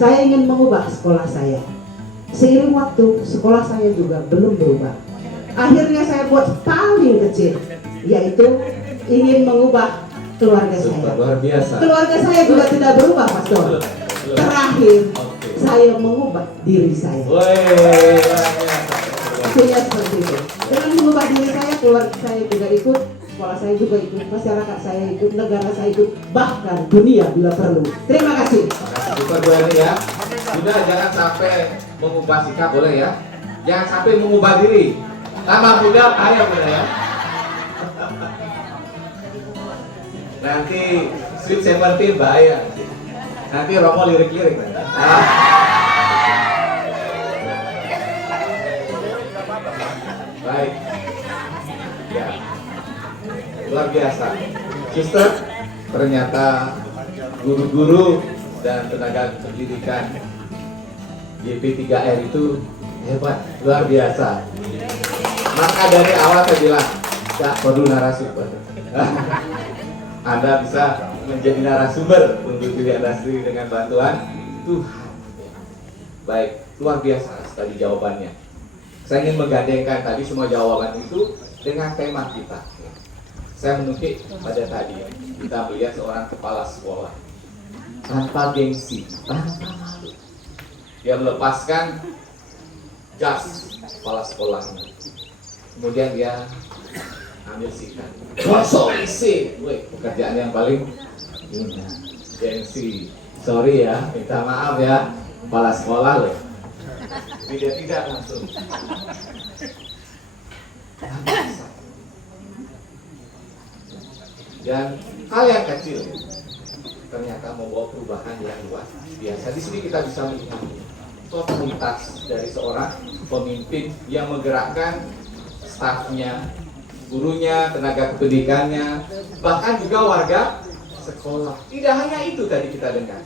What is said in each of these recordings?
Saya ingin mengubah sekolah saya. Seiring waktu, sekolah saya juga belum berubah. Akhirnya saya buat paling kecil, yaitu ingin mengubah keluarga saya. Luar biasa. Keluarga saya juga tidak berubah, Pastor. Terakhir, saya mengubah diri saya. Artinya seperti itu. Dengan mengubah diri saya, keluarga saya juga ikut, sekolah saya juga ikut, masyarakat saya ikut, negara saya ikut, bahkan dunia bila perlu. Terima kasih. Super Bu Eni ya. Sudah, jangan sampai mengubah sikap, boleh ya. Jangan sampai mengubah diri. Tambah muda, kaya boleh ya. Nanti Sweet Seventeen bahaya. Nanti Romo lirik-lirik. Baik. Ya. Luar biasa. Suster, ternyata guru-guru dan tenaga pendidikan YP3R itu hebat, luar biasa. Maka dari awal saya bilang, gak perlu narasumber. Anda bisa menjadi narasumber untuk diri Anda sendiri dengan bantuan Tuhan. Baik, luar biasa tadi jawabannya. Saya ingin menggandengkan tadi semua jawaban itu dengan tema kita. Saya menukik pada tadi, kita melihat seorang kepala sekolah tanpa gengsi, tanpa malu. Dia melepaskan jas kepala sekolahnya. Kemudian dia ambil sikat. Konsumsi, pekerjaan yang paling indah. Gengsi. Sorry ya, minta maaf ya, kepala sekolah loh. Tidak langsung. Dan hal yang kecil ternyata membawa perubahan yang luar biasa. Di sini kita bisa melihat totalitas dari seorang pemimpin yang menggerakkan stafnya, gurunya, tenaga kependidikannya, bahkan juga warga sekolah. Tidak hanya itu tadi kita dengar,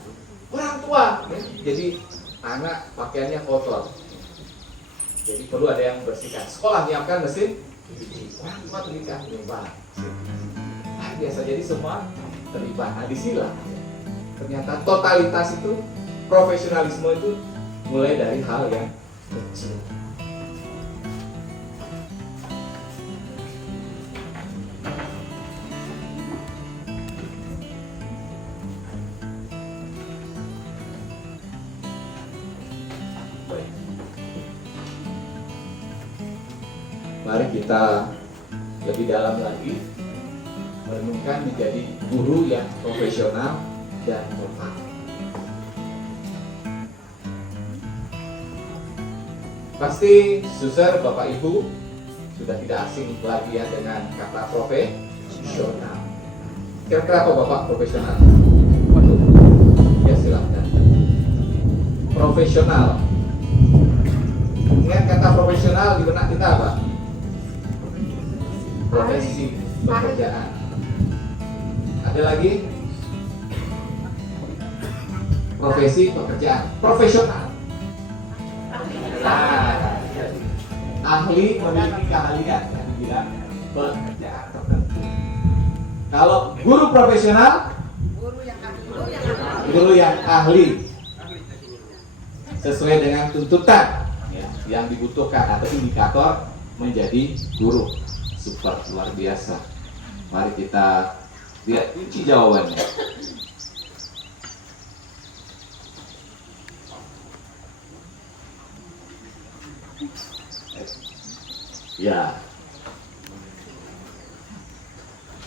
orang tua, ya, jadi anak pakaiannya kotor, jadi perlu ada yang membersihkan. Sekolah menyiapkan mesin cuci, orang tua terlibat menyumbang. Biasa, jadi semua terlibat. Nah, disinilah ternyata totalitas itu, profesionalisme itu mulai dari hal yang kecil. Baik. Mari kita lebih dalam lagi merenungkan menjadi guru yang profesional dan total. Pasti suster, Bapak Ibu sudah tidak asing lagi ya dengan kata profesional. Kira-kira apa Bapak profesional? Waduh, ya silahkan. Profesional. Ingat kata profesional di benak kita apa? Profesi, pekerjaan. Ada lagi? Profesi, pekerjaan. Profesional. Nah, ahli memiliki keahlian yang dibilang pekerjaan tertentu. Kalau guru profesional, guru yang ahli sesuai dengan tuntutan ya, yang dibutuhkan atau indikator menjadi guru. Super, luar biasa. Mari kita lihat kunci jawabannya. Ya,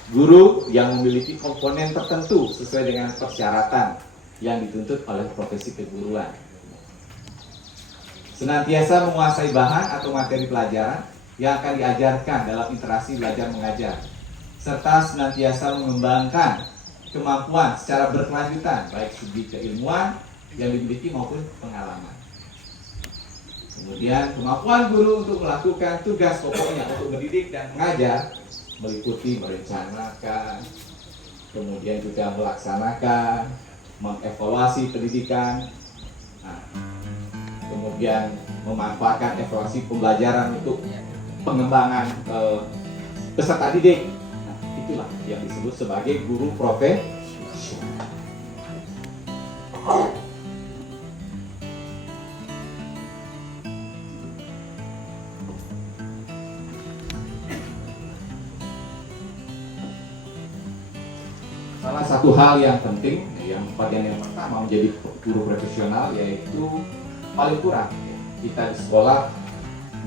guru yang memiliki komponen tertentu sesuai dengan persyaratan yang dituntut oleh profesi keguruan. Senantiasa menguasai bahan atau materi pelajaran yang akan diajarkan dalam interaksi belajar mengajar, serta senantiasa mengembangkan kemampuan secara berkelanjutan, baik segi keilmuan yang dimiliki maupun pengalaman. Kemudian kemampuan guru untuk melakukan tugas pokoknya untuk mendidik dan mengajar meliputi merencanakan, kemudian juga melaksanakan, mengevaluasi pendidikan, kemudian memanfaatkan evaluasi pembelajaran untuk pengembangan peserta didik. Nah, itulah yang disebut sebagai guru profesional. satu hal yang penting, yang bagian yang pertama menjadi guru profesional, yaitu paling kurang kita di sekolah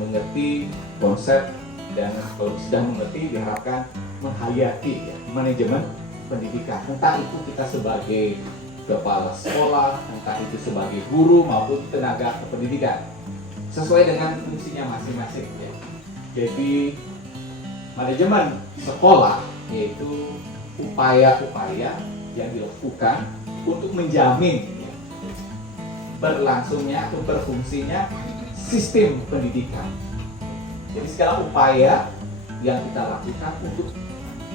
mengerti konsep, dan kalau sudah mengerti diharapkan menghayati manajemen pendidikan. Entah itu kita sebagai kepala sekolah, entah itu sebagai guru maupun tenaga kependidikan, sesuai dengan fungsinya masing-masing ya. Jadi manajemen sekolah yaitu upaya-upaya yang dilakukan untuk menjamin berlangsungnya atau berfungsinya sistem pendidikan. Jadi segala upaya yang kita lakukan untuk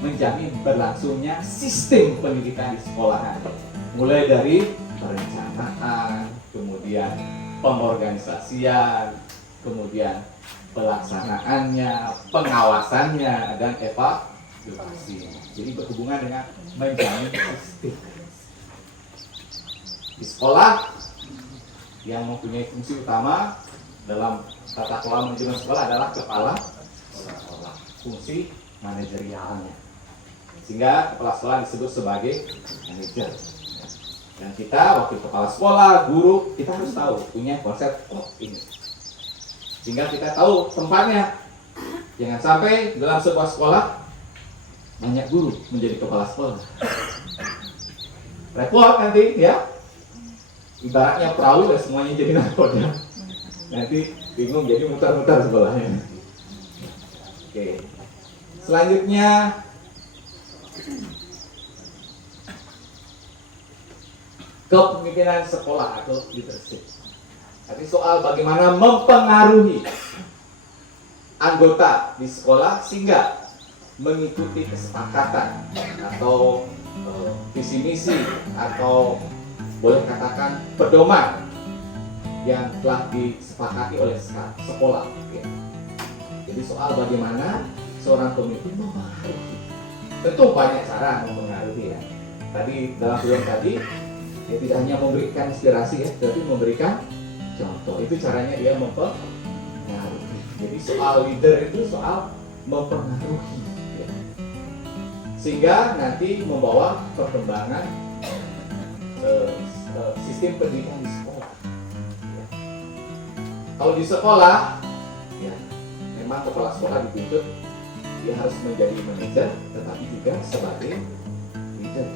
menjamin berlangsungnya sistem pendidikan di sekolahan, mulai dari perencanaan, kemudian pengorganisasian, kemudian pelaksanaannya, pengawasannya, dan evaluasi. Jadi berhubungan dengan menjamin sistem. Di sekolah yang mempunyai fungsi utama dalam tata kelola manajemen sekolah adalah kepala sekolah, fungsi manajerialnya, sehingga kepala sekolah disebut sebagai manajer. Dan kita wakil kepala sekolah, guru, kita harus tahu punya konsep ini, sehingga kita tahu tempatnya. Jangan sampai dalam sebuah sekolah banyak guru menjadi kepala sekolah, repot nanti ya. Ibaratnya perahu dan semuanya jadi nakoda, nanti bingung jadi muter-muter sekolahnya. Oke. Selanjutnya kepemimpinan sekolah atau leadership. Jadi soal bagaimana mempengaruhi anggota di sekolah sehingga mengikuti kesepakatan atau visi misi atau boleh katakan pedoman yang telah disepakati oleh sekolah. Jadi soal bagaimana seorang pemimpin mempengaruhi. Tentu banyak cara mempengaruhi ya. Tadi dalam film tadi ya tidak hanya memberikan inspirasi ya, tapi memberikan contoh. Itu caranya dia mempengaruhi. Jadi soal leader itu soal mempengaruhi ya. Sehingga nanti membawa perkembangan sistem pendidikan di sekolah ya. Kalau di sekolah ya memang kepala sekolah dituntut dia harus menjadi manajer tetapi juga sebagai leader.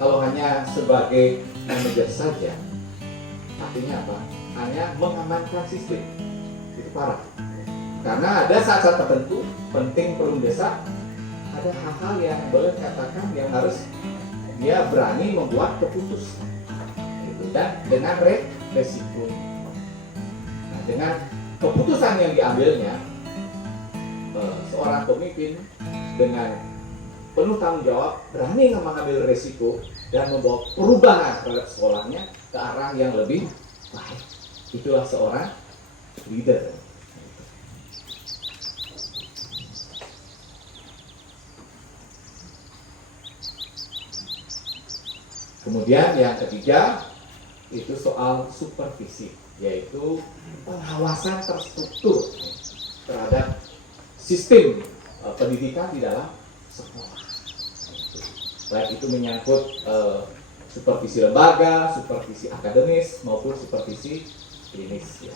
Kalau hanya sebagai manajer saja artinya apa? Hanya mengamankan sistem, itu parah. Karena ada saat-saat tertentu penting perlu mendesak, ada hal-hal yang boleh katakan yang harus dia berani membuat keputusan gitu, dan dengan resiko. Nah, dengan keputusan yang diambilnya seorang pemimpin dengan penuh tanggung jawab berani mengambil resiko dan membawa perubahan terhadap sekolahnya ke arah yang lebih baik. Itulah seorang leader. Kemudian yang ketiga itu soal supervisi, yaitu pengawasan terstruktur terhadap sistem pendidikan di dalam sekolah. Baik itu menyangkut supervisi lembaga, supervisi akademis maupun supervisi klinis ya.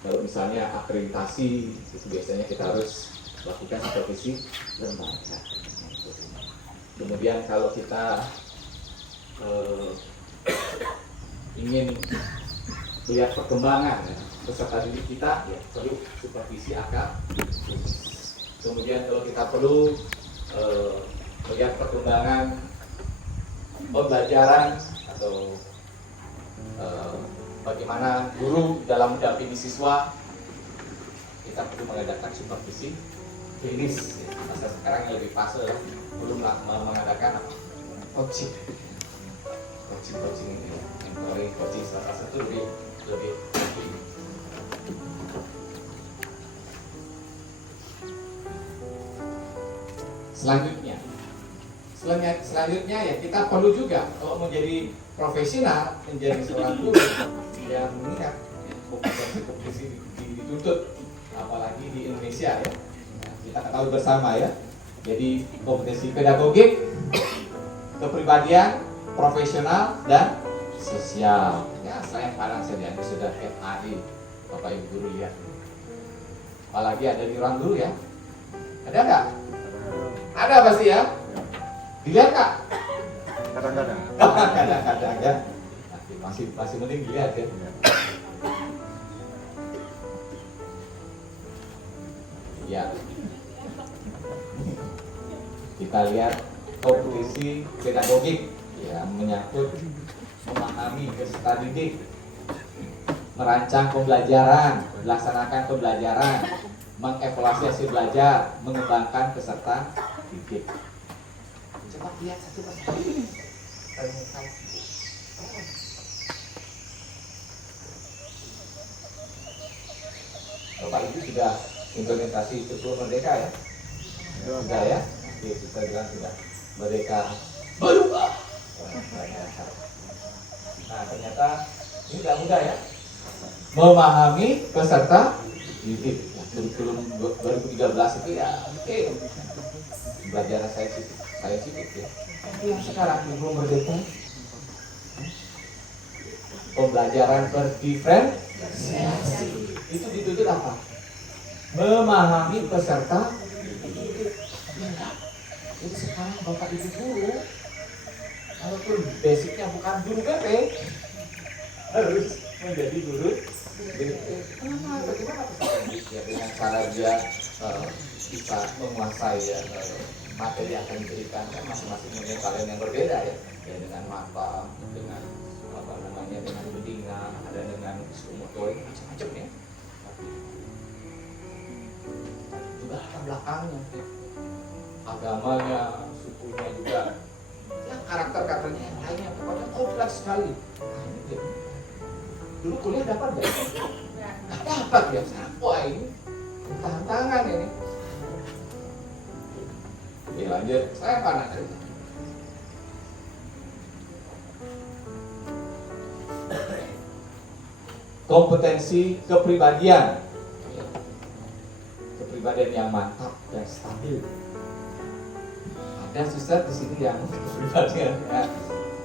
Kalau misalnya akreditasi itu biasanya kita harus lakukan supervisi lembaga. Kemudian kalau kita ingin melihat perkembangan ya, peserta didik kita ya perlu supervisi akademis. Kemudian kalau kita perlu melihat perkembangan pembelajaran atau bagaimana guru dalam mendampingi siswa, kita perlu mengadakan supervisi klinis ya. Masa sekarang yang lebih fase belum mengadakan coaching ini ya. Coaching salah satu lebih selanjutnya ya kita perlu juga kalau menjadi profesional, menjadi seorang guru yang mengingat kompetensi dituntut apalagi di Indonesia ya. Nah, kita ketahui bersama ya Jadi kompetensi pedagogik, kepribadian, profesional, dan sosial. Ya, saya kadang saya lihat sudah tiap hari Bapak Ibu guru lihat. Apalagi ada di ruang guru ya. Ada nggak? Ada pasti ya. Dilihat nggak? Kadang-kadang. Kadang-kadang ya. Masih mending dilihat ya. Ya. Kita lihat kompetisi pedagogik ya, menyangkut memahami peserta didik, merancang pembelajaran, melaksanakan pembelajaran, mengevaluasi hasil belajar, mengembangkan peserta didik. Coba lihat satu persatu. Bapak Ibu sudah implementasi sebelum merdeka ya? Sudah ya? Oke, kita bilang sudah merdeka berubah. Nah, ternyata ini tidak mudah ya. Memahami peserta didik. Kurikulum 2013 itu ya, oke. Pembelajaran saya sibuk ya. Tapi yang sekarang belum merdeka, pembelajaran berdiferensiasi itu dituntut apa? Memahami peserta didik. Jadi sekarang Bapak Ibu guru, walaupun basicnya bukan guru BP, harus menjadi guru BP. Bagaimana peserta didik ya, dengan cara dia bisa menguasai ya, materi yang akan diberikan, kan masing-masing punya talent yang berbeda ya, dengan mata, dengan apa namanya, dengan telinga, ada dengan psikomotorik, macam-macam ya. Juga latar belakangnya, agamanya, sukunya juga, ya karakter-karakternya yang lainnya, pokoknya kompleks sekali. Nah, ini dulu kuliah dapat nggak? Nggak dapat ya. Wah, ini tantangan ini. Oke, lanjut. Saya panas tadi. Kompetensi kepribadian. Kepribadian yang mantap dan stabil. Ada susah di sini yang kepribadian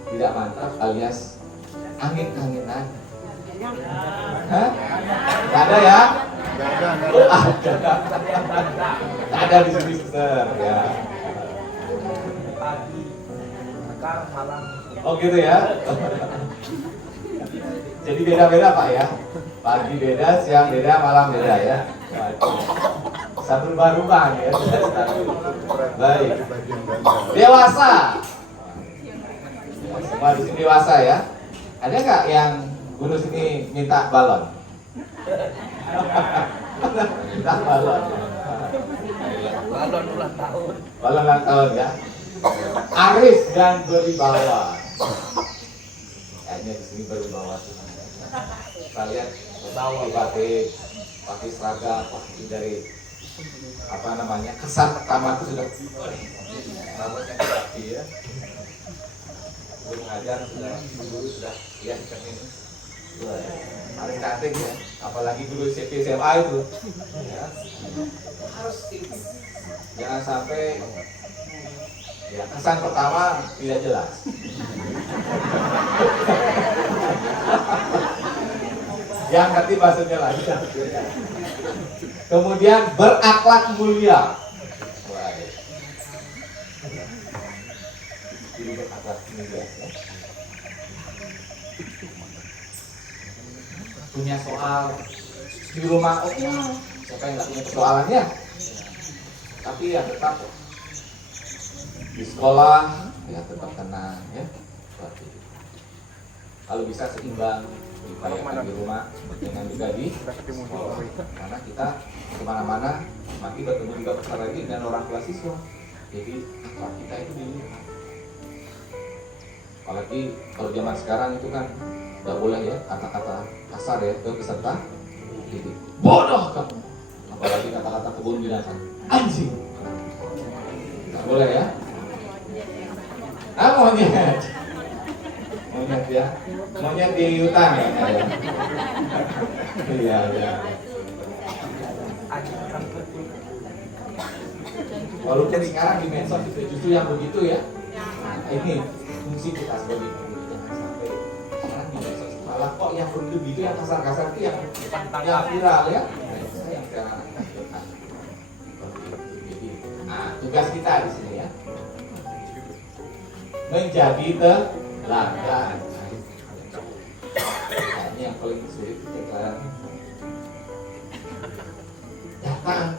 tidak mantap alias angin-anginan. Hah? Gak ada ya? Ada di sini suster ya. Oh gitu ya. Jadi beda-beda Pak ya. Pagi beda, siang beda, malam beda ya. Bisa berubah-ubah ya. Baik. Dewasa. Semua di sini dewasa ya. Ada nggak yang guru sini minta balon? Minta balon. Balon ulang tahun. Balon ulang tahun ya. Aris dan berwibawa. Kayaknya di sini berwibawa semua. Kita lihat pakai seragam, pakai dari apa namanya, kesan pertama itu sudah rambutnya rapi ya. Belum ngajar sudah, guru sudah lihat kan ini. Paling cantik ya, apalagi guru SMP SMA itu ya. Harus ini, jangan sampai ya kesan pertama tidak jelas. Yang nanti maksudnya lagi. Kemudian berakhlak mulia. Jadi berakhlak mulia ya. Punya soal di rumah, oke, siapa yang nggak punya persoalannya? Tapi ya tetap di sekolah ya tetap tenang ya. Kalau bisa seimbang diupayakan di rumah dengan juga di sekolah. Karena kita kemana-mana makin bertemu juga besar lagi dengan orang tua siswa. Jadi akhlak kita itu di rumah. Apalagi kalau zaman sekarang itu kan nggak boleh ya kata-kata kasar ya ke peserta didik. Bodoh kamu. Apalagi kata-kata kebun binatang. Anjing. Nggak boleh ya. Monyet. Monyet ya. Monyet di hutan ya. Iya, iya. Walaupun sekarang di medsos itu justru yang begitu ya. Nah, ini fungsi kita sebagai guru, jangan sampai sekarang di medsos malah kok yang begitu yang kasar-kasar itu yang viral ya. Nah, saya yang sekarang takutkan. Nah, tugas kita di sini ya, menjadi teladan. Nah, ini yang paling sulit teladan. Datang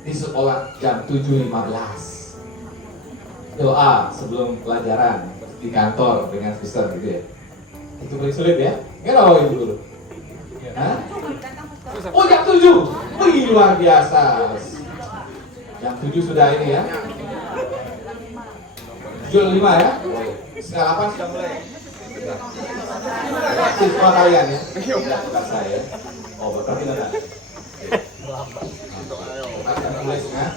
di sekolah jam 7.15. Doa sebelum pelajaran di kantor dengan suster gitu ya. Itu paling sulit ya. Kenapa Ibu Guru? Hah? Oh jam 7. Wih luar biasa. Jam 7 sudah ini ya. 7.05 ya. Setengah 8 sudah mulai. Siswa kalian ya. Bukan saya. Oh berarti enggak. Mulai setengah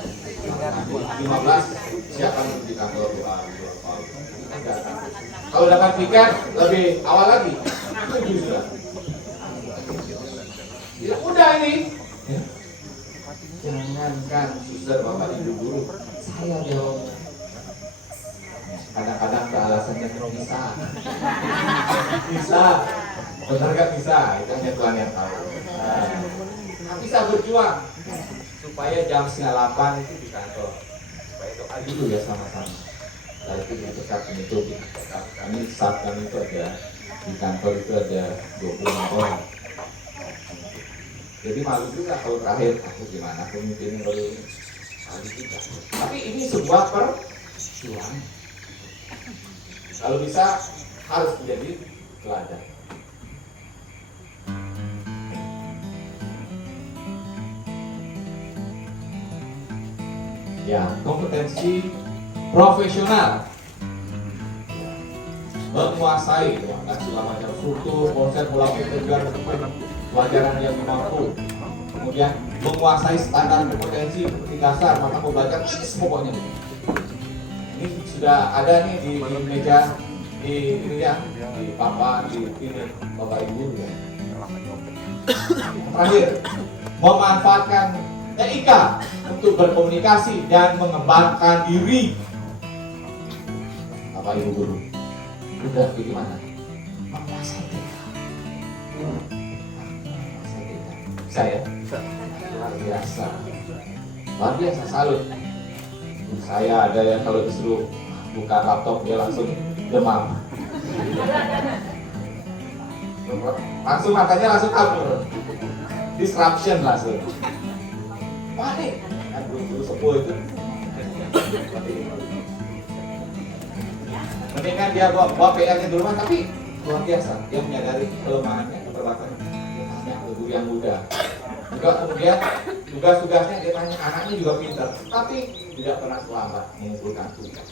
15 siapkan di kantor doa. Kalau dapat tiket lebih awal lagi 7 sudah. Ya udah ini. Jangankan suster bapak ibu guru, saya dong. Kadang-kadang alasannya bisa, benar gak bisa? Itu hanya Tuhan yang tahu. Nah, bisa berjuang supaya jam 7.30 itu di kantor. Supaya doa dulu ya sama-sama. Lalu itu untuk saat penutup. Kami itu ada di kantor itu ada 25 orang. Jadi malu juga kalau terakhir aku gimana pemimpin baru kali juga. Tapi ini sebuah perjuangan. Kalau bisa harus menjadi teladan. Ya, kompetensi profesional menguasai segala macam struktur, konsep, pola pikir, pelajaran yang mampu, kemudian menguasai standar kompetensi seperti dasar, maka membaca pokoknya. Ini sudah ada nih di meja di ini ya, di papan di ini bapak ibu ya. Terakhir, memanfaatkan TIK untuk berkomunikasi dan mengembangkan diri. Bapak ibu guru, udah bagaimana? Menguasai TIK. Saya luar biasa salut. Saya ada yang kalau disuruh buka laptop dia langsung demam, langsung matanya langsung kabur, disruption langsung, panik. Kan guru sepuh itu mendingan dia bawa PR-nya di rumah, tapi luar biasa dia menyadari kelemahannya, keterbatasannya. Guru yang muda juga, kemudian tugas-tugasnya dia tanya, anaknya juga pintar tapi tidak pernah terlambat mengumpulkan tugas.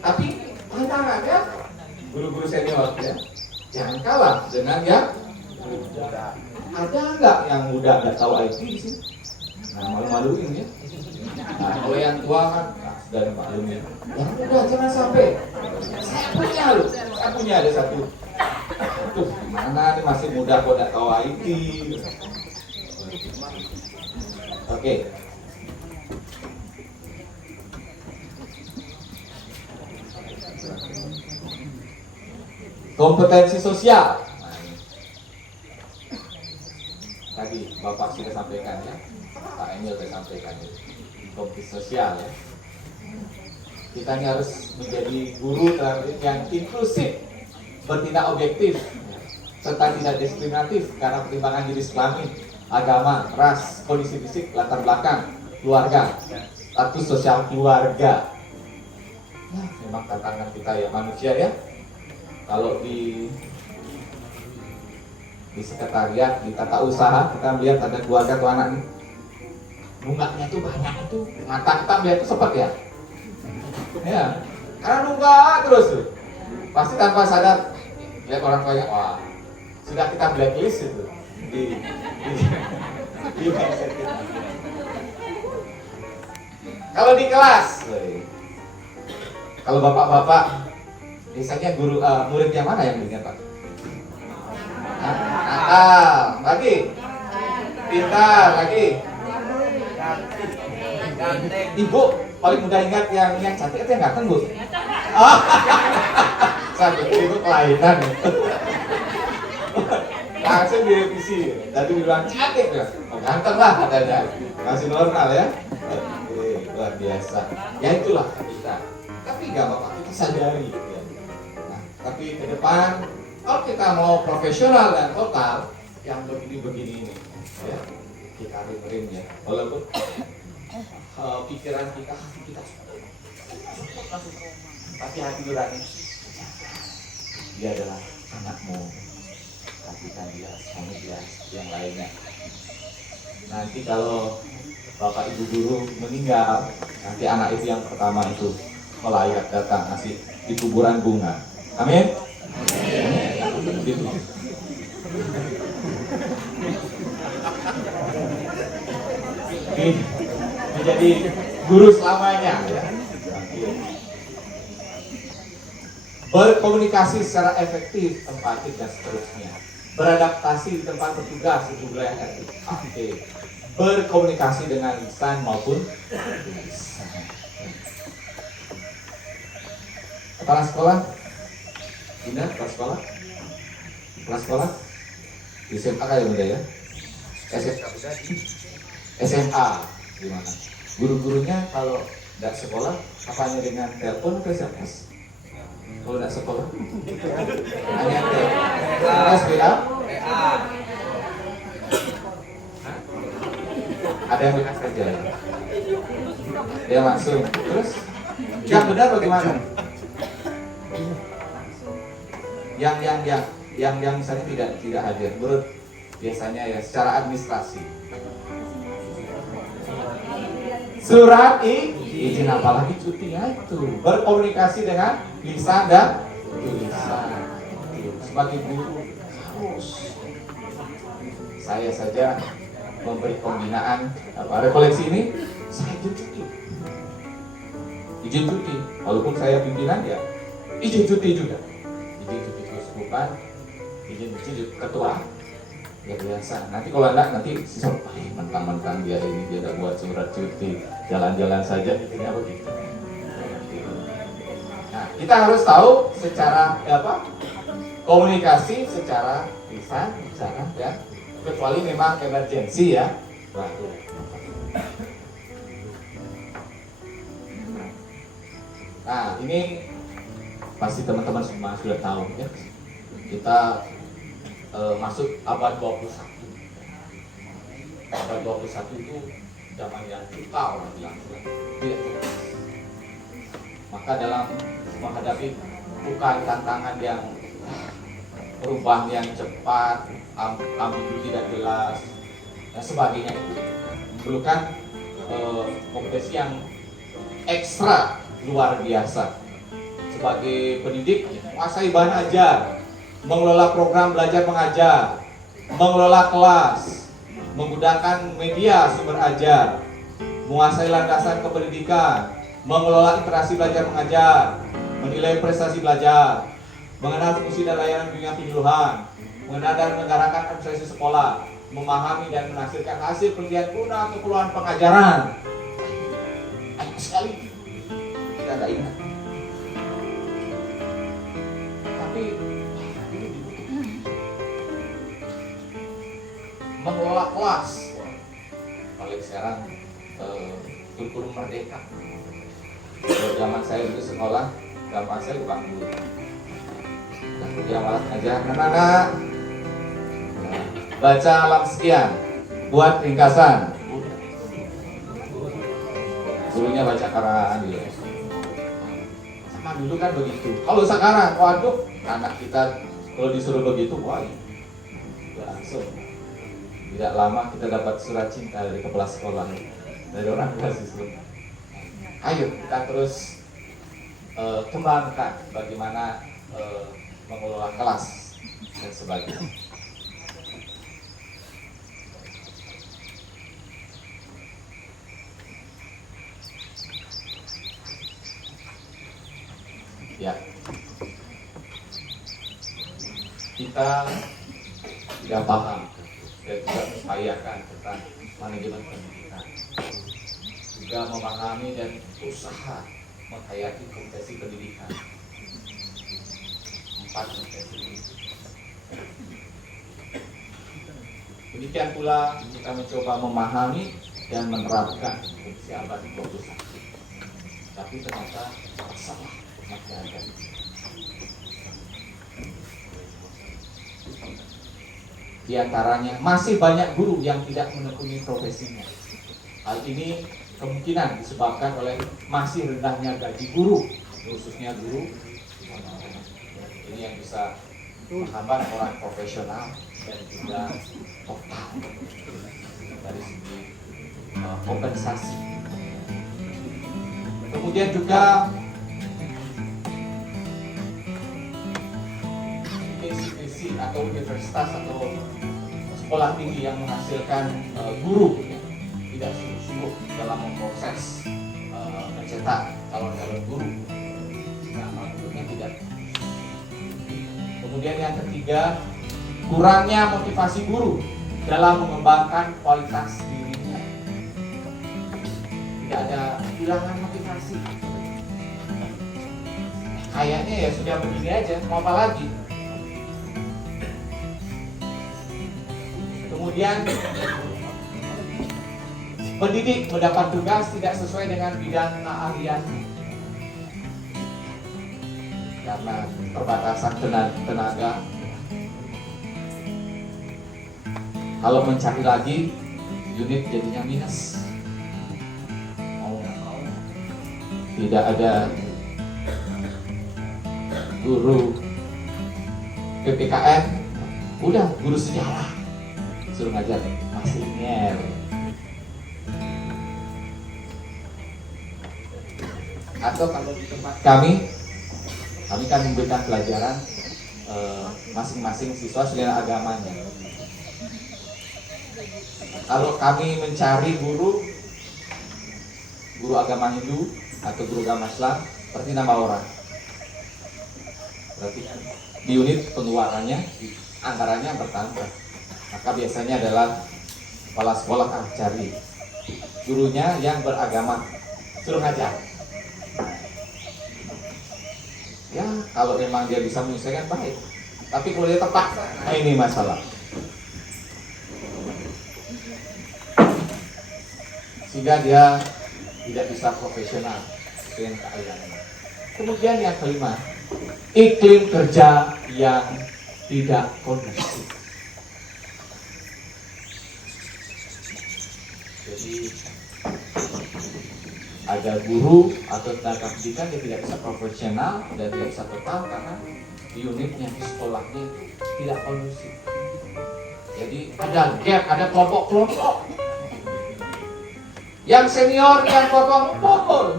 Tapi tantangan ya guru-guru senior ya, jangan kalah dengan yang muda. Ada nggak yang muda nggak tahu IT di sini? Nah, malu-maluin ya. Nah, kalau yang tua kan sudah dimaklumin. Yang muda jangan sampai. Saya punya ada satu. Tuh, gimana nih masih muda kok nggak tahu IT? Oke. Kompetensi sosial. Tadi Bapak sudah sampaikan ya, Pak Emil sudah sampaikan ya. Kompetensi sosial ya. Kita ini harus menjadi guru yang inklusif, bertindak objektif, serta tidak diskriminatif karena pertimbangan jenis kelamin, agama, ras, kondisi fisik, latar belakang, keluarga, status sosial keluarga. Ya, memang tantangan kita ya manusia ya. Kalau di sekretariat, di tata usaha, kita melihat ada keluarga atau anak nih, nunggaknya tuh banyak itu, mata kita melihat itu sepet ya. Ya, karena nunggak terus tuh. Pasti tanpa sadar lihat orang tuanya, wah sudah kita blacklist itu di mindset kita. Kalau di kelas, kalau bapak-bapak biasanya guru murid yang mana yang ingat Pak? Nakal, lagi pintar, lagi ibu paling mudah ingat yang cantik itu yang ganteng, Bu? Oh. Satu itu kelainan. Langsung direvisi. Tadi bilang cantik ya. Oh, ganteng lah katanya. Masih normal ya. Oke, luar biasa. Ya itulah kita. Tapi nggak apa-apa, kita sadari. Ya. Nah, tapi ke depan kalau kita mau profesional dan total, yang begini-begini ini, ya kita rim ya. Walaupun pikiran kita, hati kita, tapi hati nurani, dia adalah anakmu, kasihkan dia, suami dia, yang lainnya. Nanti kalau bapak ibu guru meninggal, nanti anak itu yang pertama itu melayat datang ngasih di kuburan bunga. Amin. Gitu. Ini menjadi guru selamanya ya. Berkomunikasi secara efektif, empatik dan seterusnya. Beradaptasi di tempat bertugas itu wilayah RT. Berkomunikasi dengan lisan maupun tulisan. Kepala sekolah, Bunda, kepala sekolah, kepala sekolah, di SMA kali Bunda ya, SMA gimana? Guru-gurunya kalau tidak sekolah, apanya dengan telepon atau SMS? Kalau tidak sekolah, hanya SMS WA. Ada yang bilang saja. Dia langsung. Terus, yang benar bagaimana? Yang misalnya tidak hadir, menurut biasanya ya secara administrasi. Surat izin apalagi cutinya itu berkomunikasi dengan lisan dan tulisan. Sebagai guru harus. Saya saja memberi pembinaan rekoleksi ini, saya izin cuti, walaupun saya pimpinan ya izin cuti juga, izin cuti terus bukan izin cuti ketua ya biasa. Nanti kalau enggak nanti mentang-mentang dia udah buat surat cuti jalan-jalan saja intinya begitu. Nah, kita harus tahu secara komunikasi secara lisan, bicara ya. Kecuali memang emergensi ya. Nah, ini pasti teman-teman semua sudah tahu ya. Kita masuk abad 21. Abad 21 itu zaman yang kita orang bilang maka dalam menghadapi bukan tantangan yang perubahan yang cepat, ambigu tidak jelas dan sebagainya itu memerlukan kompetensi yang ekstra luar biasa. Sebagai pendidik, menguasai bahan ajar, mengelola program belajar mengajar, mengelola kelas, menggunakan media sumber ajar, menguasai landasan kependidikan, mengelola interaksi belajar mengajar, menilai prestasi belajar, mengenal fungsi dan layanan dunia penyuluhan, mengenal dan menegarakan administrasi sekolah, memahami dan menghasilkan hasil penelitian guna keperluan pengajaran. Banyak sekali kita tidak ingat. Tapi mengelola kelas, paling sekarang kurikulum merdeka. Kalau zaman saya dulu sekolah, zaman saya bukan guru. Dia malah ngajar anak-anak baca alam sekian, buat ringkasan. Suruhnya baca karangan dia. Sama dulu kan begitu. Kalau sekarang, waduh, anak kita kalau disuruh begitu, wah, langsung. Tidak lama kita dapat surat cinta dari kepala sekolah, dari orang tua siswa. Ayo kita terus kembangkan bagaimana mengelola kelas dan sebagainya. Ya, kita tidak paham dan tidak upayakan tentang manajemen pendidikan. juga memahami dan usaha menghayati kompetensi pendidikan. 4 kompetensi. Demikian pula kita mencoba memahami dan menerapkan fungsi abad 21. Tapi ternyata salah, masih ada. Di antaranya masih banyak guru yang tidak menekuni profesinya. Hal ini kemungkinan disebabkan oleh masih rendahnya gaji guru, khususnya guru. Ini yang bisa menghambat orang profesional dan juga total dari segi kompensasi. Kemudian juga institusi atau universitas atau sekolah tinggi yang menghasilkan guru tidak sungguh-sungguh dalam memproses mencetak calon-calon guru. Nah, maksudnya tidak. Kemudian yang ketiga, kurangnya motivasi guru dalam mengembangkan kualitas dirinya. Tidak ada kehilangan motivasi. Kayaknya ya sudah begini aja, mau apa lagi? Kemudian pendidik mendapat tugas tidak sesuai dengan bidang keahliannya karena terbatasan tenaga. Kalau mencari lagi, unit jadinya minus. Mau nggak mau, tidak ada guru PPKN, udah guru sejarah suruh ngajar masih nyer. Atau kalau di tempat kami kan memberikan pelajaran masing-masing siswa sesuai agamanya. Kalau kami mencari guru agama Hindu atau guru agama Islam, seperti nama orang. Berarti di unit pengeluarannya anggarannya bertambah. Maka biasanya adalah kepala sekolah akan cari gurunya yang beragama, suruh ngajar. Ya, kalau memang dia bisa menyelesaikan baik. Tapi kalau dia terpaksa, nah ini masalah. Sehingga dia tidak bisa profesional dengan keahliannya. Kemudian yang kelima, iklim kerja yang tidak kondusif. Jadi ada guru atau tenaga pendidikan yang tidak bisa profesional dan tidak bisa total karena di unitnya, di sekolahnya tidak kondusif. Jadi ada gap, ada kelompok-kelompok. Yang senior yang potong ngumpul,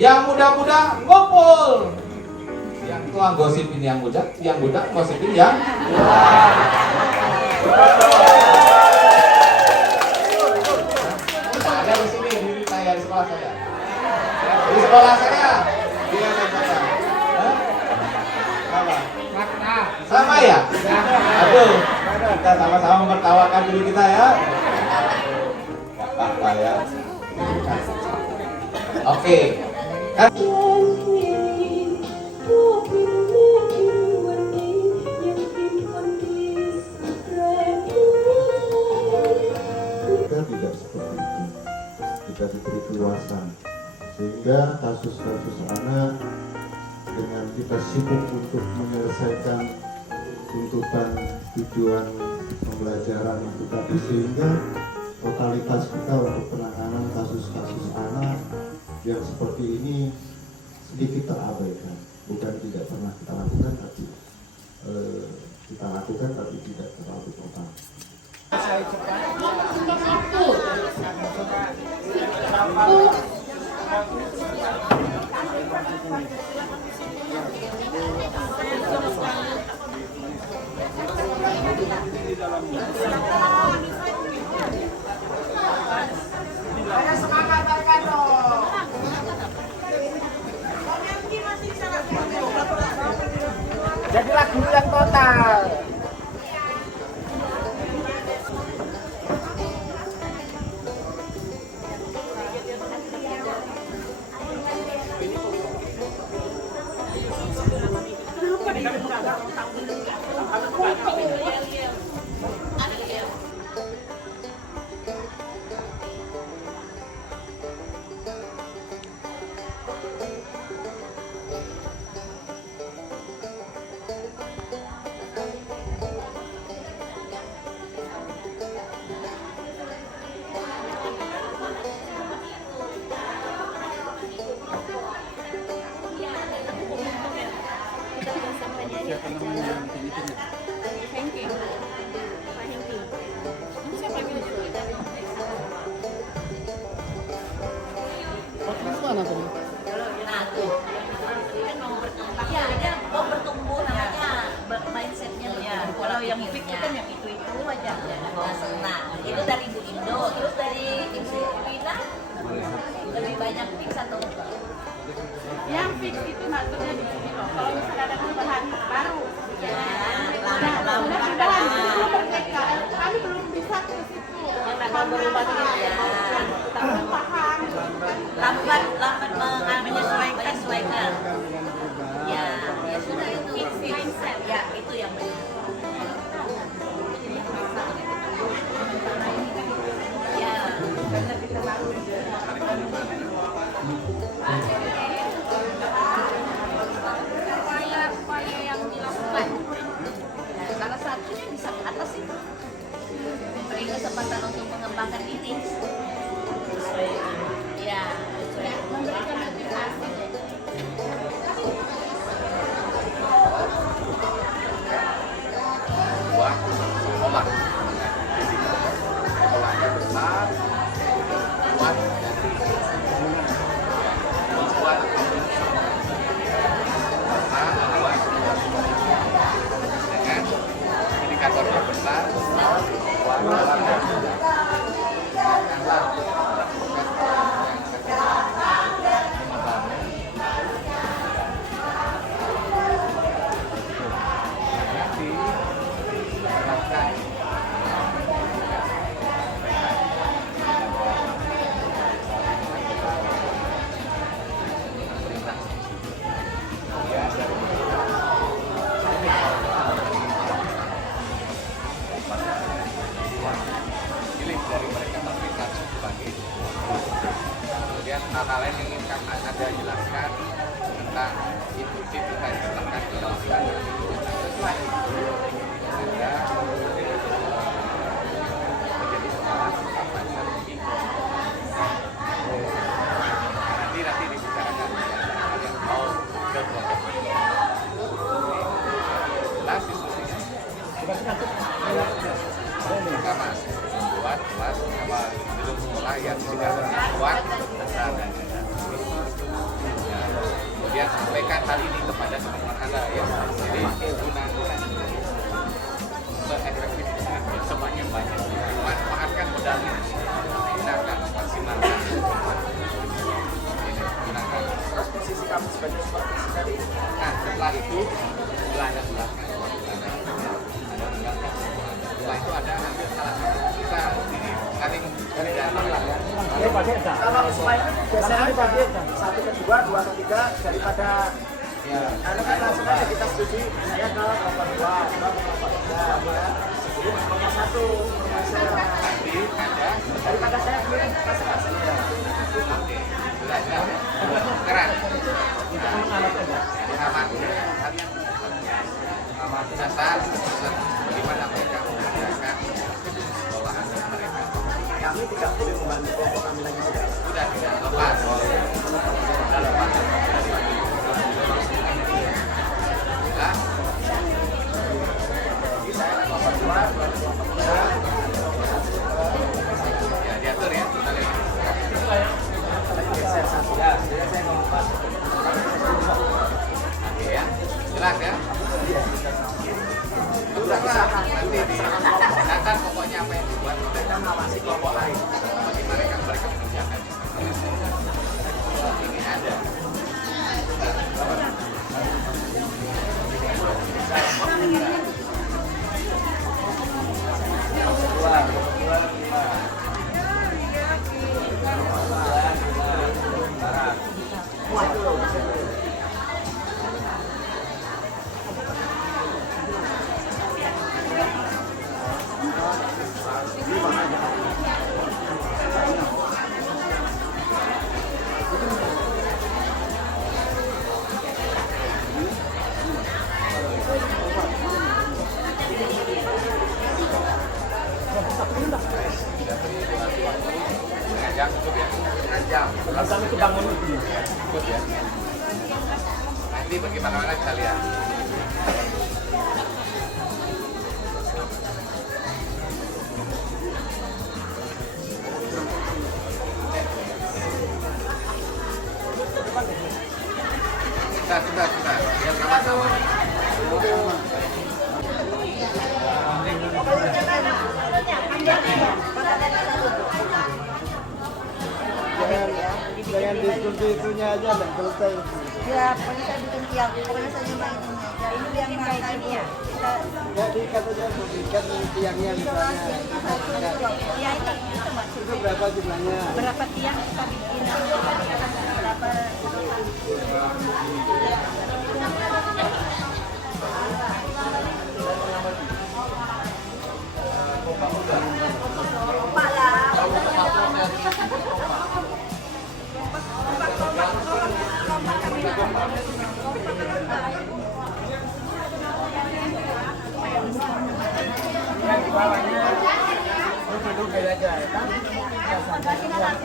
yang muda-muda ngumpul, yang tua gosipin yang muda gosipin yang ada di sini di saya di sekolah saya. Di sekolah saya dia kata, apa? Sama ya? Aduh, kita sama-sama menertawakan diri kita ya. Apa ya? Oke. Kan kita tidak seperti itu. Kita diberi keluasan sehingga kasus-kasus anak dengan kita sibuk untuk menyelesaikan tuntutan tujuan pembelajaran kita, sehingga totalitas kita untuk penanganan kasus-kasus anak yang seperti ini sedikit terabaikan. Bukan tidak pernah kita lakukan, tapi kita lakukan tapi tidak terlalu total. Jadilah guru yang total. ya, senang. Itu dari Ibu Indo, terus dari Ibu Wina lebih banyak fix atau enggak? Yang fix itu maksudnya di sini loh. Kalau misalnya ada perubahan baru, Ya, sudah lambat perubahan sebelum merdeka, kami belum bisa ke situ. mau berubah dulu ya. Tak belum paham. lambat menyesuaikan. Ya, ya sudah itu mindset. Ya, itu yang benar. Ya, karena kita baru. Upaya yang dilakukan. Salah satunya bisa ke atas itu. Beri kesempatan untuk mengembangkan diri. Ya, memberikan motivasi. Buat sekolah. Sekolahnya besar, kuat, membuat dengan indikatornya besar, pilih dari mereka memberikan sebagai kemudian hal-hal lain yang ingin Anda jelaskan tentang instruksi kita yang silahkan dijelaskan sesuai sehingga menjadi semangat macam ini nanti dibicarakan yang mau ke kelompok jelas diskusinya pertama membuat kelas sama gedung sekolah yang sudah kuat dan kemudian sampaikan hal ini kepada teman-teman Anda ya. Jadi gunakan seefektif mungkin sebanyak-banyak manfaatkan modal ini, gunakan maksimalkan ini, gunakan Posisi kamu sebagai supervisi tadi. nah setelah itu setelah Anda jelaskan Anda tinggalkan setelah itu ada ambil salah satu kita ini saling Kalau supaya biasanya ada 1 ke 2, 2 ke 3 daripada anu kan langsung aja kita setuju saya ke kelompok 2, kelompok 3 ya. Jadi kelompok 1 nanti ada daripada saya kirim masing-masing ya. oke sudah keren mengamati kalian amati dasar bagaimana mereka menggunakan sekolahan mereka Kami tidak boleh membantu kelompok kami lagi sudah. sudah tidak lepas sudah lepas sudah Jadi saya ke kelompok 2, kelompok 3. ya diatur ya kita lihat Saya 1. Ya, saya kelompok 4. oke ya jelas ya terserah nanti diserahkan pokoknya apa yang dibuat Kita mengawasi kelompok lain. bagi mereka mengerjakan ini ada setengah jam cukup ya setengah jam Kami itu bangun itu. cukup ya nanti bagaimana kita lihat Sudah, biar sama-sama. Jangan diskusi itunya aja nggak selesai. Ya, pokoknya saya bikin tiang, pokoknya saya nyobain ini. Jadi ini yang rata ini ya. Kita Jadi katanya berikan tiangnya misalnya. ya itu Mbak. Itu berapa jumlahnya? Berapa tiang kita bikin berapa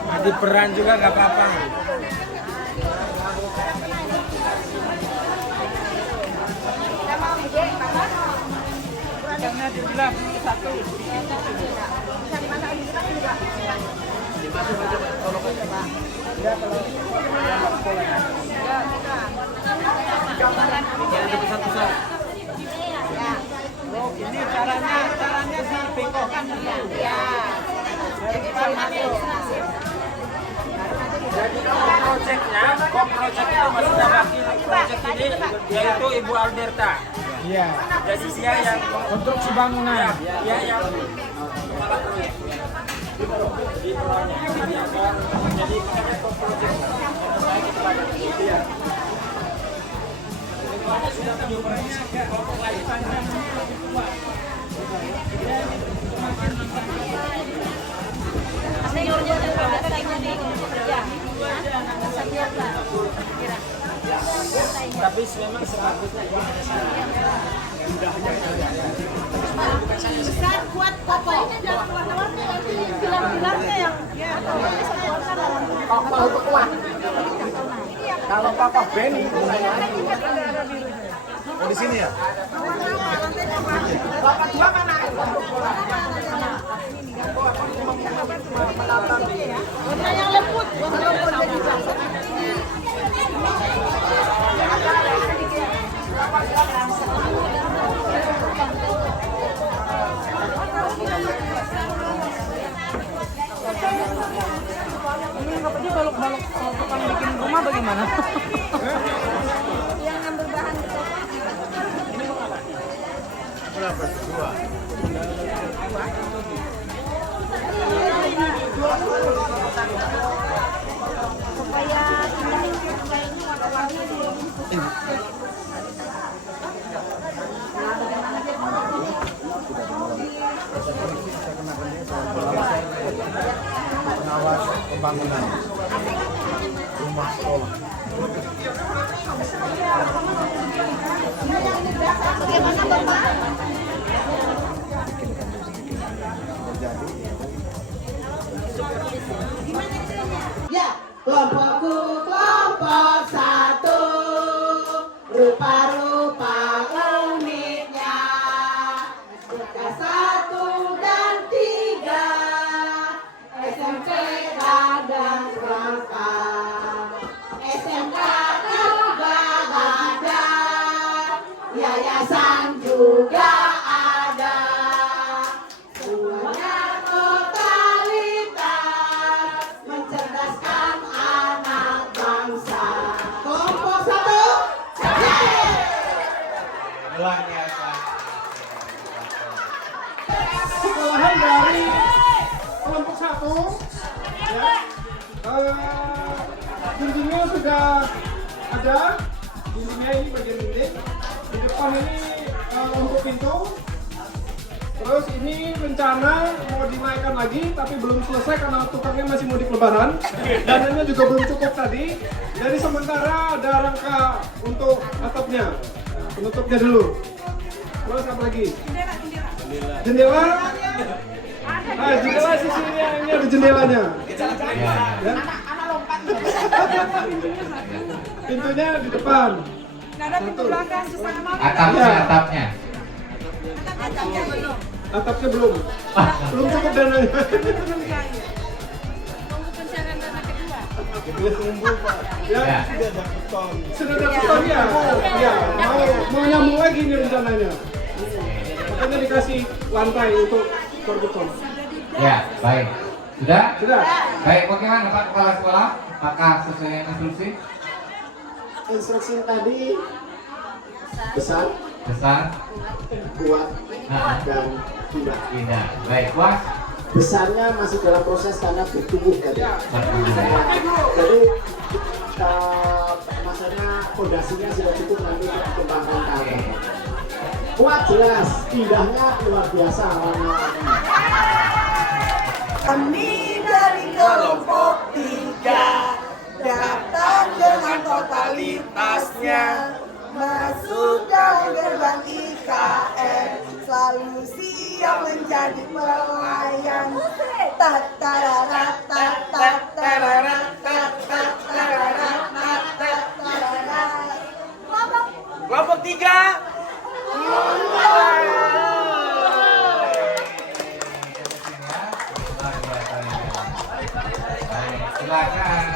Nanti peran juga nggak apa-apa. Karena dibilang satu. Ini caranya sih bengkokkan dulu. Jadi projectnya, project itu maksudnya wakil project ini yaitu Ibu Alberta. Iya. Jadi dia yang konstruksi bangunan. Dia yang kepala proyek. Jadi proyeknya dia akan menjadi project. Saya kita iya. Sudah menyupervisi kelompok lain. seniornya dan kita ini kerja. Senior lah. Kira. Tapi memang sepatutnya Besar kuat kokoh. Jangan warna-warni nanti pilar-pilarnya yang kokoh itu kuat. Kalau kokoh Benny di sini ya. Bapak dua mana? warna yang lembut, warna lembut jadi basah. Ini nggak apa balok-balok tukang bikin rumah bagaimana? Yang ngambil bahan Berapa? Dua. supaya pindahin supaya ini warna-warni. Pengawas pembangunan rumah sekolah. Bagaimana Bapak? Ya, kelompokku kelompok satu, rupa-rupa uniknya, suka 1 dan 3, SMP dan Rangka, SMK juga ada, yayasan juga ada. Semuanya totalitas mencerdaskan anak bangsa. Kelompok satu, Luar biasa. Sekolahan dari kelompok satu, ya. Dindingnya sudah ada, dindingnya ini bagian dinding. Di depan ini untuk pintu. Terus ini rencana mau dinaikkan lagi, tapi belum selesai karena tukangnya masih mudik lebaran. Dananya juga belum cukup tadi. Jadi sementara ada rangka untuk atapnya, penutupnya dulu. Terus apa lagi? Jendela. Nah, jendela sisi ini ada jendelanya. Ya. Pintunya di depan. Satu. Atapnya. Atapnya belum cukup dananya. Ya, sudah ada beton ya. Ya, mau nyambung lagi nih rencananya. Makanya dikasih lantai untuk beton. Ya, baik. Sudah? Sudah. Baik, bagaimana Pak Kepala Sekolah? Apakah sesuai dengan instruksi? Instruksi tadi besar, Besar? kuat, dan tidak. Tidak. Baik, puas? Besarnya masih dalam proses karena bertumbuh tadi. Jadi maksudnya fondasinya sudah cukup nanti untuk dikembangkan ke atas. Kuat jelas, indahnya luar biasa warna. Kami dari kelompok 3 datang dengan totalitasnya masuk dalam gerbang IKN, selalu siap menjadi pelayan. Tatararat, tatararat, tatararat, tatararat. Kelompok 3. Baik, silakan.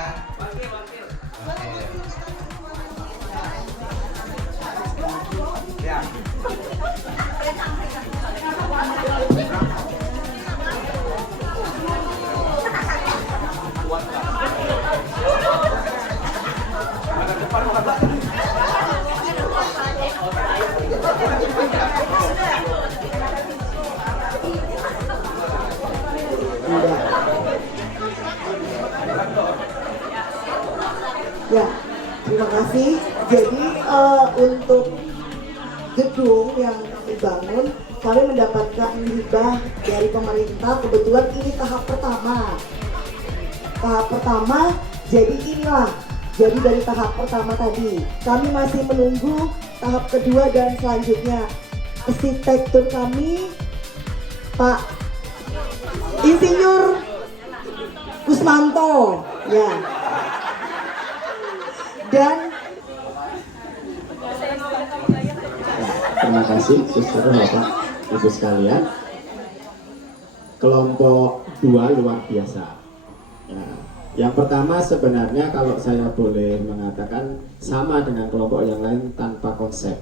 Ya, terima kasih. Jadi untuk gedung yang dibangun, kami mendapatkan hibah dari pemerintah. Kebetulan ini tahap pertama. Tahap pertama, jadi inilah. Jadi dari tahap pertama tadi, kami masih menunggu tahap kedua dan selanjutnya. Arsitektur kami, Pak Insinyur Kusmanto, ya. Dan Terima kasih, Suster, Bapak, Ibu sekalian. Kelompok 2 luar biasa. Ya. Yang pertama sebenarnya kalau saya boleh mengatakan sama dengan kelompok yang lain tanpa konsep.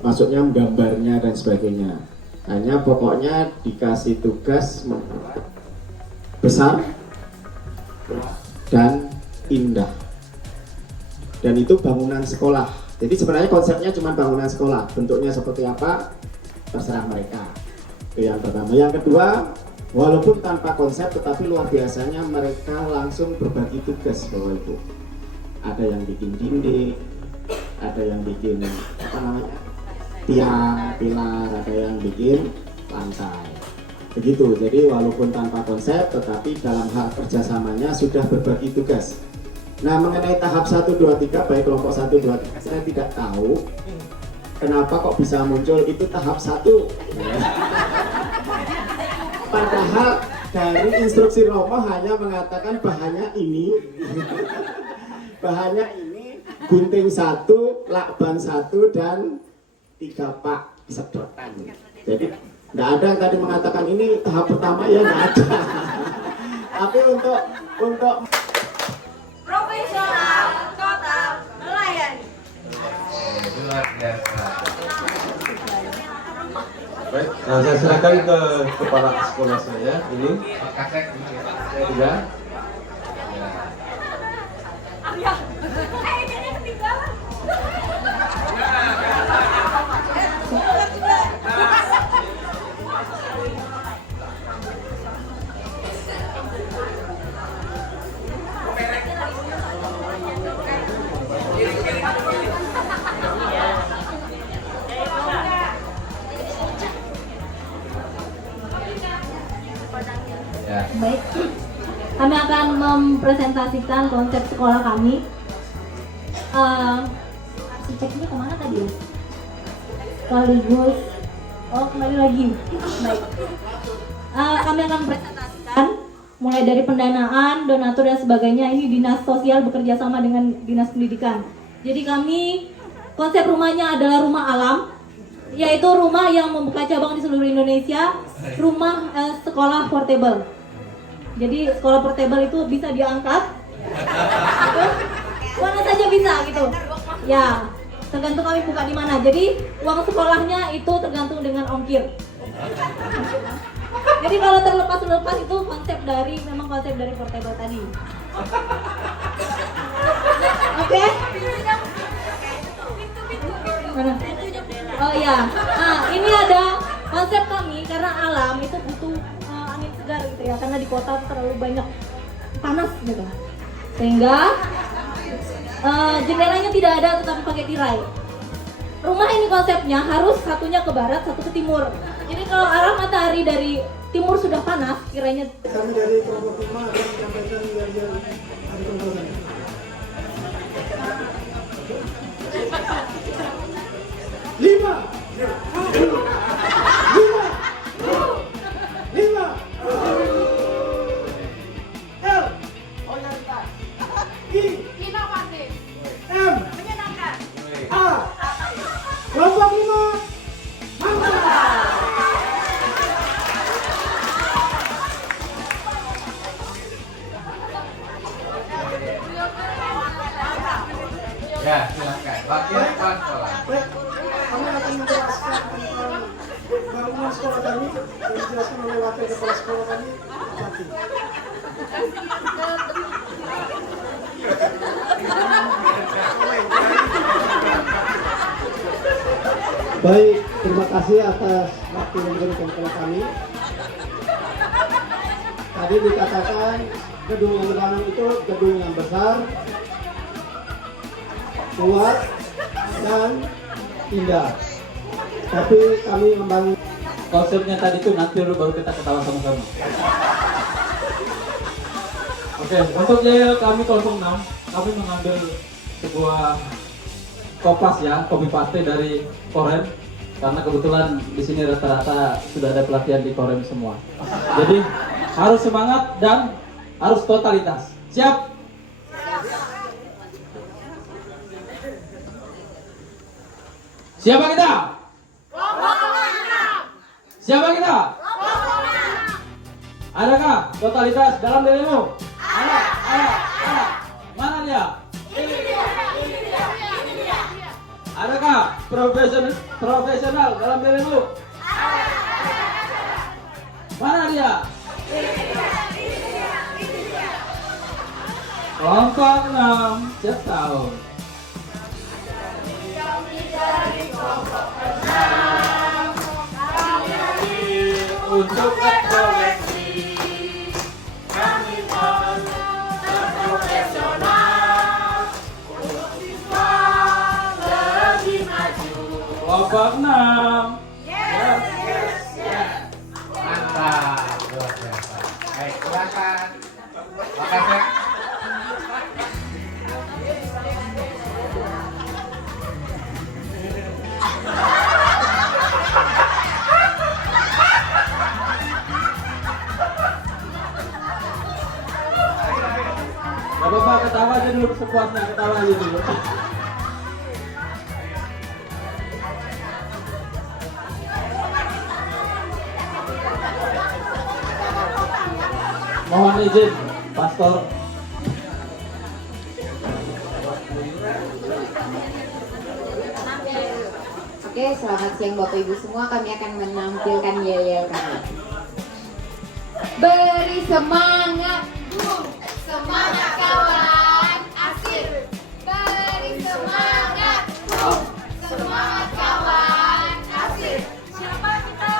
Maksudnya gambarnya dan sebagainya. Hanya pokoknya dikasih tugas besar dan indah. Dan itu bangunan sekolah. Jadi sebenarnya konsepnya cuma bangunan sekolah. Bentuknya seperti apa, terserah mereka. Itu yang pertama. Yang kedua, walaupun tanpa konsep tetapi luar biasanya mereka langsung berbagi tugas Bapak Ibu. Ada yang bikin dinding, ada yang bikin tiang, pilar, ada yang bikin lantai. Begitu. Jadi walaupun tanpa konsep tetapi dalam hal kerjasamanya sudah berbagi tugas. Nah, mengenai tahap 1, 2, 3, baik kelompok 1, 2, 3, saya tidak tahu kenapa kok bisa muncul itu tahap 1. Padahal dari instruksi Romo hanya mengatakan bahannya ini, bahannya ini, gunting 1, lakban 1, dan 3 pak sedotan. Jadi tidak ada yang tadi mengatakan ini tahap pertama, ya tidak ada. Tapi untuk profesional, total, melayani. Luar biasa. Baik, nah saya serahkan ke kepala sekolah saya ini. Kasek. Ya. Baik, kami akan mempresentasikan konsep sekolah kami. Arsiteknya kemana tadi ya? Sekaligus, kembali lagi. Baik, kami akan presentasikan mulai dari pendanaan, donatur dan sebagainya. Ini dinas sosial bekerja sama dengan dinas pendidikan. Jadi kami, konsep rumahnya adalah rumah alam, yaitu rumah yang membuka cabang di seluruh Indonesia. Rumah sekolah portable. Jadi sekolah portable itu bisa diangkat, mana saja bisa gitu. Ya, tergantung kami buka di mana. Jadi uang sekolahnya itu tergantung dengan ongkir. Jadi kalau terlepas itu konsep dari portable tadi. Oke? Mana? Oh ya. Nah, ini ada konsep kami karena alam itu butuh angin segar gitu ya, karena di kota terlalu banyak panas gitu. Sehingga jendelanya tidak ada tetapi pakai tirai. Rumah ini konsepnya harus satunya ke barat, satu ke timur. Jadi kalau arah matahari dari timur sudah panas, kiranya Kami dari kelompok 5 akan menyampaikan yang hari pembahasan. Lima. L. I. Inovatif. M. Menyenangkan. A. Kelompok 5. Mantap. Ya, silakan. Wakil kepala sekolah. Baik, kami akan menjelaskan tentang bangunan sekolah kami yang dijelaskan oleh wakil kepala sekolah kami, Fatih. Baik, terima kasih atas waktu yang diberikan kepada kami. Tadi dikatakan gedung yang dibangun itu gedung yang besar, kuat, dan indah. Tapi kami membangun Konsepnya tadi tuh nanti dulu baru kita ketawa sama-sama. Oke, untuk JL kami kelompok 6, kami mengambil sebuah kopas ya, kopi paste dari Korem. Karena kebetulan di sini rata-rata sudah ada pelatihan di Korem semua. Jadi harus semangat dan harus totalitas. Siap? Siapa kita? Siapa kita? Adakah totalitas dalam dirimu? Ada. Mana dia? Adakah profesional dalam dirimu? Mana dia? Kelompok 6, siap tahu. Untuk koleksi kami profesional untuk siswa lebih maju. Kelompok 6. Yes. Mantap, luar biasa. Baik, silakan. Makasih. Gak apa-apa, ketawa aja dulu sepuasnya, ketawa aja dulu. Mohon izin, Pastor. Oke, selamat siang Bapak Ibu semua. Kami akan menampilkan yel-yel kami. Beri semangat, Semangat kawan, asik. Beri semangat, semangat kawan, asik. Siapa kita?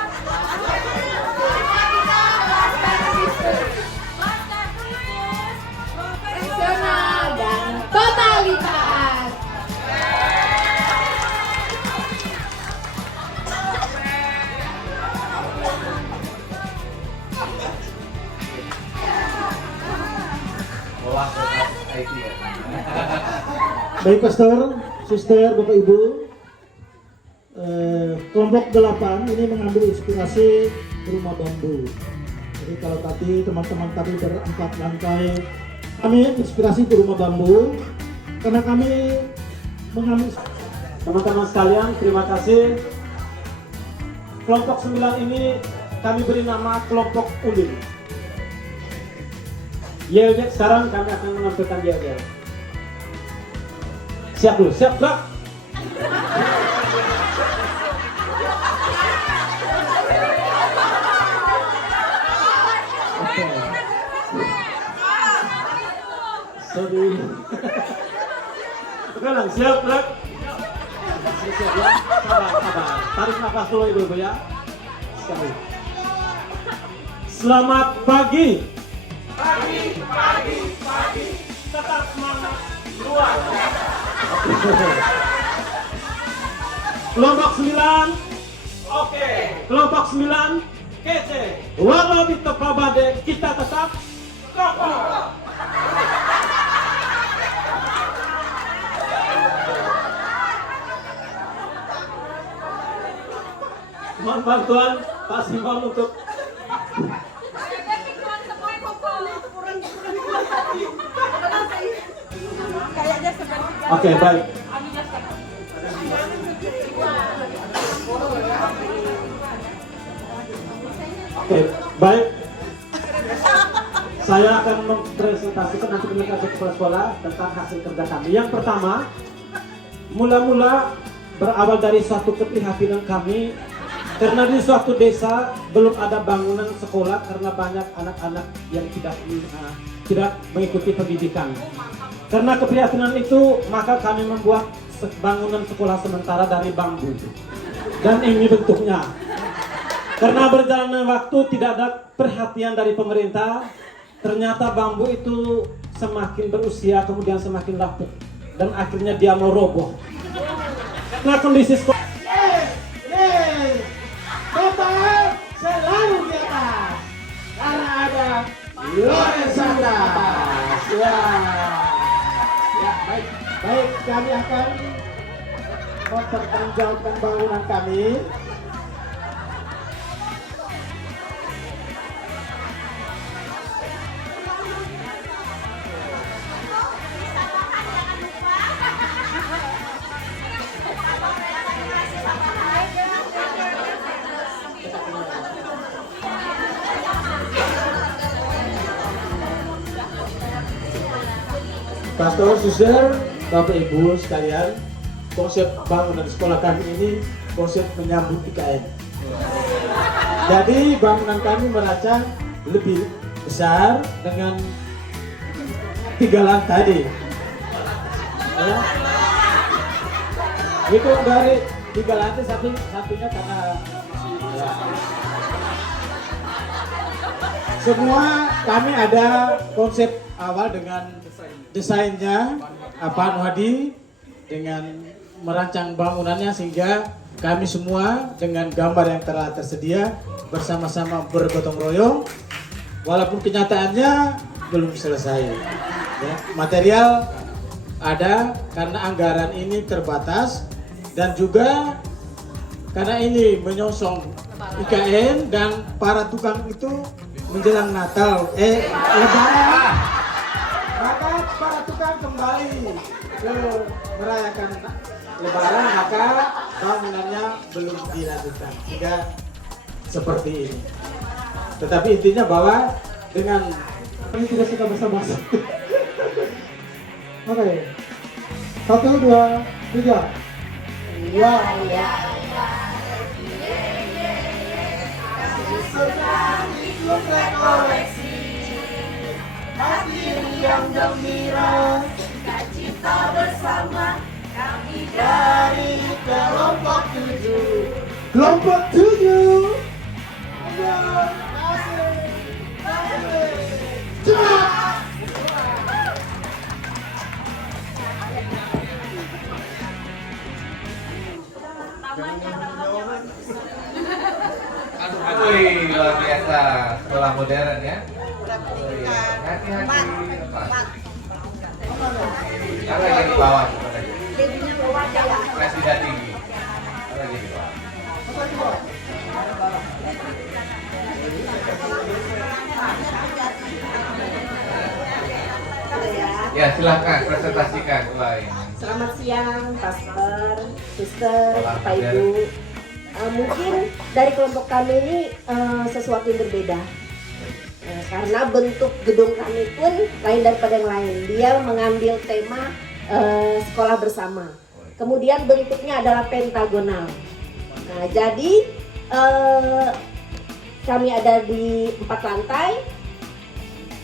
profesional, dan totalitas. Olah IT ya. Baik, Pastor, Sister, Bapak Ibu, kelompok 8 ini mengambil inspirasi rumah bambu. Jadi kalau tadi teman-teman tadi berempat lantai, kami inspirasi ke rumah bambu karena kami mengambil. teman-teman sekalian, terima kasih. Kelompok 9 ini kami beri nama kelompok ulin. Yel-yel, sekarang kami akan menampilkan yel-yel. Siap dulu, siap gerak. Sorry. Oke lang, siap, Brak? Siap ya. Sabar. Tarik nafas dulu ibu-ibu ya. Sekali. Selamat pagi. Pagi. Tetap semangat. Luar. Kelompok 9. Oke. Kelompok 9. Kece. Walau di tempat badai kita tetap kokoh. Mohon bantuan Pak Simon untuk Oke, baik. Oke, baik. Saya akan mempresentasikan nanti ke kepala sekolah tentang hasil kerja kami. Yang pertama, mula-mula berawal dari suatu keprihatinan kami karena di suatu desa belum ada bangunan sekolah karena banyak anak-anak yang tidak mengikuti pendidikan. Karena keprihatinan itu, maka kami membuat bangunan sekolah sementara dari bambu. Dan ini bentuknya. Karena berjalannya waktu tidak ada perhatian dari pemerintah, ternyata bambu itu semakin berusia kemudian semakin lapuk dan akhirnya dia mau roboh. Nah, kondisi sekolah Bapak selalu di atas karena ada Lorenza atas. Ya, baik, kami akan mempertanggungjawabkan bangunan kami. Pastor, Suster, Bapak Ibu sekalian, konsep bangunan sekolah kami ini konsep menyambut IKN. Jadi bangunan kami merancang lebih besar dengan 3 lantai. Ya. Itu dari 3 lantai satunya karena ya. Semua kami ada konsep awal dengan desainnya Pak Nuhadi dengan merancang bangunannya sehingga kami semua dengan gambar yang telah tersedia bersama-sama bergotong royong walaupun kenyataannya belum selesai ya. Material ada karena anggaran ini terbatas dan juga karena ini menyongsong IKN dan para tukang itu menjelang Natal Lebaran, maka para tukang kembali ke merayakan Lebaran, maka bangunannya belum dilanjutkan hingga seperti ini. Tetapi intinya bahwa dengan ini tidak suka basa-basi. Oke, 1, 2, 3. Ya. Koleksi hati yang gembira, cita bersama kami dari kelompok 7. Kelompok 7. Wih, luar biasa, sekolah modern ya. Hati-hati. Apa lagi di bawah? Masih tidak tinggi. Apa lagi di bawah? Ya, silakan presentasikan mulai. Selamat siang, Pastor, Suster, Bapak Ibu. Mungkin dari kelompok kami ini sesuatu yang berbeda karena bentuk gedung kami pun lain daripada yang lain. Dia mengambil tema sekolah bersama. Kemudian bentuknya adalah pentagonal. Nah, jadi kami ada di 4 lantai.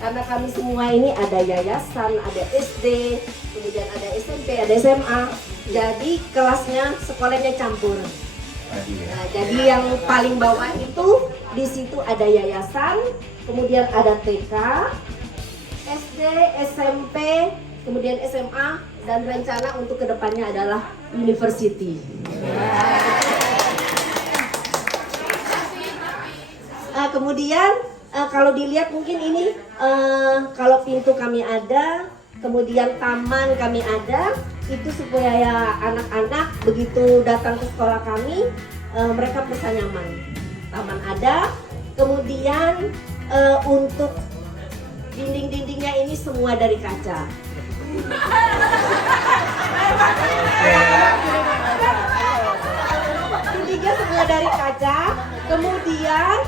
karena kami semua ini ada yayasan, ada SD, kemudian ada SMP, ada SMA. Jadi kelasnya, sekolahnya campur. Nah, jadi yang paling bawah itu di situ ada yayasan, kemudian ada TK, SD, SMP, kemudian SMA, dan rencana untuk kedepannya adalah university. Kemudian kalau dilihat mungkin ini kalau pintu kami ada, kemudian taman kami ada, itu supaya anak-anak begitu datang ke sekolah kami mereka merasa nyaman. Taman ada, kemudian untuk dinding-dindingnya ini semua dari kaca. Dindingnya semua dari kaca, kemudian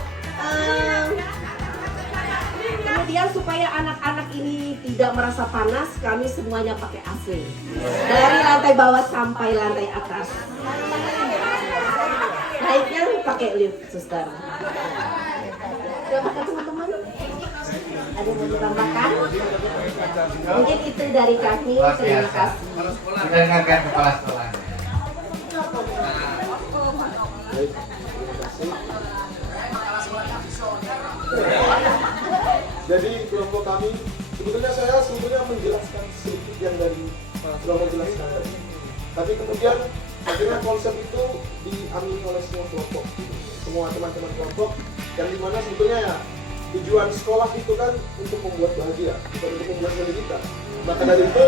supaya anak-anak ini tidak merasa panas, kami semuanya pakai AC dari lantai bawah sampai lantai atas. Naiknya pakai lift, suster. Silakan teman-teman. Ada yang mau ditambahkan? Mungkin itu dari kami. Terima kasih. Kita dengarkan kepala sekolah. Jadi kelompok kami, sebetulnya saya menjelaskan sedikit yang dari sudah menjelaskan tadi. Tapi kemudian akhirnya konsep itu diamini oleh semua kelompok, semua teman-teman kelompok, yang dimana sebetulnya ya tujuan sekolah itu kan untuk membuat bahagia, bukan untuk membuat menderita. Maka dari itu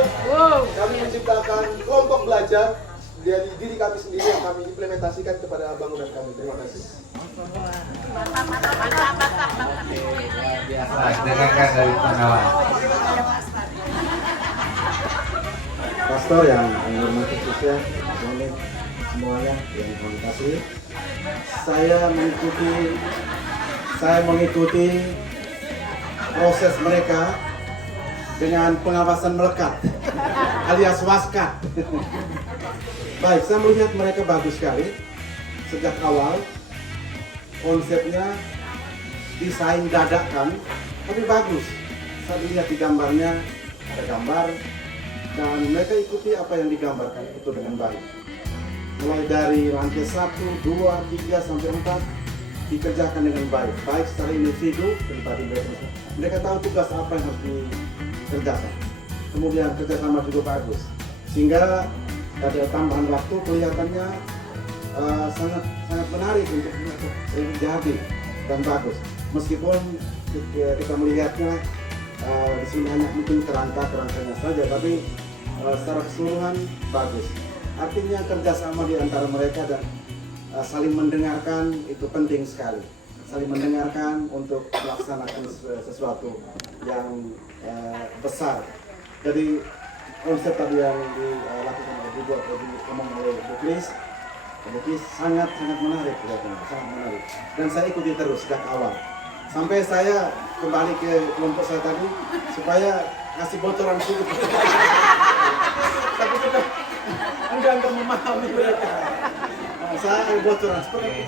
kami menciptakan kelompok belajar dari diri kami sendiri yang kami implementasikan kepada bangunan kami. Terima kasih. Biasa, dengarkan dari pengawas. Pastor yang hormati khususnya, semuanya yang kami kasih. Saya mengikuti proses mereka dengan pengawasan melekat alias waskat. Baik, saya melihat mereka bagus sekali sejak awal. Konsepnya desain dadakan, tapi bagus. Saya lihat di gambarnya, ada gambar, dan mereka ikuti apa yang digambarkan itu dengan baik. Mulai dari lantai 1, 2, 3, sampai 4 dikerjakan dengan baik. Baik secara individu, pribadi mereka tahu tugas apa yang harus dikerjakan. Kemudian kerjasama juga bagus. Sehingga ada tambahan waktu kelihatannya sangat menarik untuk jadi dan bagus. Meskipun kita melihatnya di sini hanya mungkin kerangkanya saja, tapi secara keseluruhan bagus. Artinya kerjasama di antara mereka dan saling mendengarkan itu penting sekali. Saling mendengarkan untuk melaksanakan sesuatu yang besar. Jadi konsep tadi yang dilakukan oleh diomong oleh Bu Kris sangat menarik, sangat menarik. Dan saya ikuti terus sejak awal. Sampai saya kembali ke kelompok saya tadi supaya ngasih bocoran sedikit. Tapi sudah enggak memahami mereka. Saya bocoran seperti